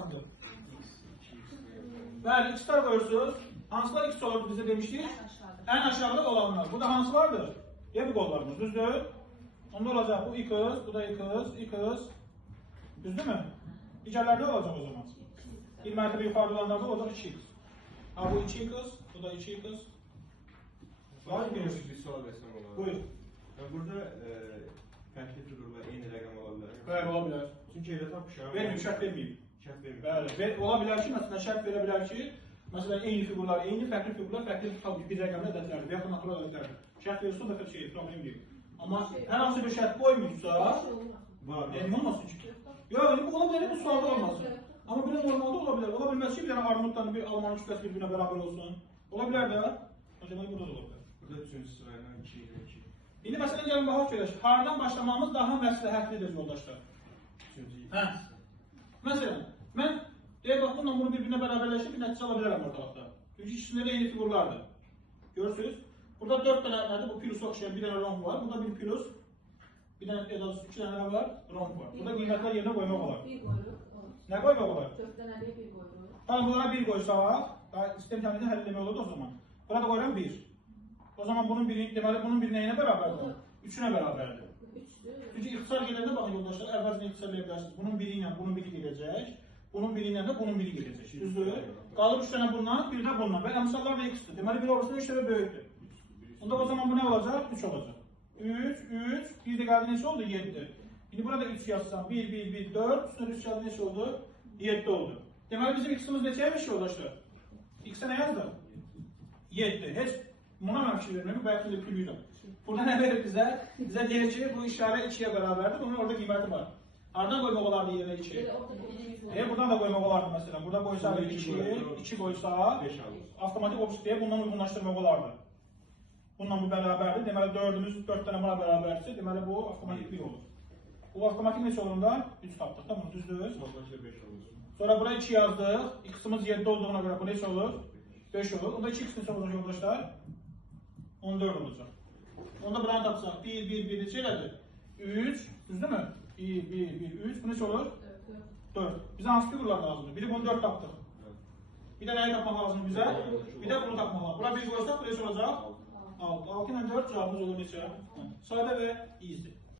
lazımdır? Bəli, x-lar qoyursunuz. Hansılar x olur bizə demişdik? Ən aşağıda olanlar. Bu da hansılardır? Bu qollarımız, düzdür? Onda olacaq bu x, bu da x, düzdür mü? Digərlər nə olacaq o zaman? Bir mərtəbə yuxarıda olanlarda olacaq 2x. Ha, bu 2x, bu da 2x. Var mı? Bir sual versem olar. Buyur. Burada fərqli figurlar eyni rəqəm ola bilər. Bəli, ola bilər. Çünki elə tapmışam. Verməyib, şərt verməyib. Şərt verməyib. Bəli, ola bilər ki, məsələn, şərt verə bilər ki, məsələn, eyni figurlar, fərqli figurlar, fərqli bir rəqəmli ədədlərdir, və yaxud natural ədədlərdir. Şərt verirsə, da problem deyil. Amma hər hansı bir şərt qoymuysa, olmasın ki. Yox, bu ola bilər, bu sualda olmasın. Amma belə normalda ola bilər. Ola bilməz ki, bir dənə armuddan bir almanın kütləsi bir-birinə bərabər olsun. Ola bilər də. Məsələn, burada da ola bilər. Burada üçüncü sırayla 2 ilə 2. İndi məsələn, gəlin baxaq görək. Hardan başlamamız daha məsləhətlidir, yoldaşlar. Hə. Məsələn, mən deyək, bax, bununla bunu bir-birinə bərabərləşib bir nəticə ala bilərəm ortalıqda. Çünki ikisində də eyni figurlardır. Görürsünüz? Burada 4 dənə nədir? Bu pilusa oxşayan bir dənə romb var. Burada bir pilus, bir dənə 2 dənə var, romb var. Burada qiymətlər yerinə qoymaq olar. Nə qoymaq olar? 4 dənə bir qoyuruq. Tamam, bunlara 1 qoysaq, sistem təmizini həll etmək olur o zaman. Burada qoyuram 1. O zaman bunun biri, deməli, bunun bir nəyinə bərabərdir? 3-ünə bərabərdir. 3-dür. Çünki ixtisar gedəndə baxın yoldaşlar, əvvəlcə ixtisar edə bilərsiniz. Bunun biri ilə bunun biri gedəcək, bunun biri ilə də bunun biri gedəcək. Düzdür? Qalır 3 dənə bundan, bir də bundan. Və əmsallar da x-dir. Deməli, bir olursa 3 dəfə böyükdür. Onda o zaman bu nə olacaq? 3 olacaq. 3, bir də gəldi neçə oldu? 7. İndi burada 3 yazsam, 1, 4, üstündə 3 gəldi neçə oldu? 7 oldu. Deməli, bizim x-imiz neçəymiş yoldaşlar? X-ə nə yazdı? 7. Heç buna mən fikir verməyim, bu yaxın da külüydüm. Burada nə verir bizə? Bizə deyir ki, bu işarə 2-yə bərabərdir, bunun orada qiyməti var. Hardan qoymaq olardı yerə 2? Buradan da qoymaq olardı məsələn. Burada qoysaq 2 qoysaq, avtomatik obsidiyə bundan uyğunlaşdırmaq olardı. Bununla bu bərabərdir. Deməli, 4-ümüz 4 dənə buna bərabərdir. Deməli, bu avtomatik 1 olur. Bu avtomatik neçə olur da? 3 tapdıq da bunu, düzdür? Sonra bura 2 yazdıq. X-ımız 7 olduğuna görə bu neçə olur? 5 olur. Onda 2x neçə olacaq yoldaşlar? 14 olacaq. Onda buranı tapsaq 1 neçə elədir? 3, düzdürmü? 1, 3. Bu neçə olur? 4. Bizə hansı figurlar lazımdır? Biri bunu 4 tapdıq. Bir də nəyi tapmaq lazımdır bizə? Bir də bunu tapmaq lazım. Bura 1 qoysaq bu neçə olacaq? 6. 6 ilə 4 cavabımız olur neçə? Sadə və easy.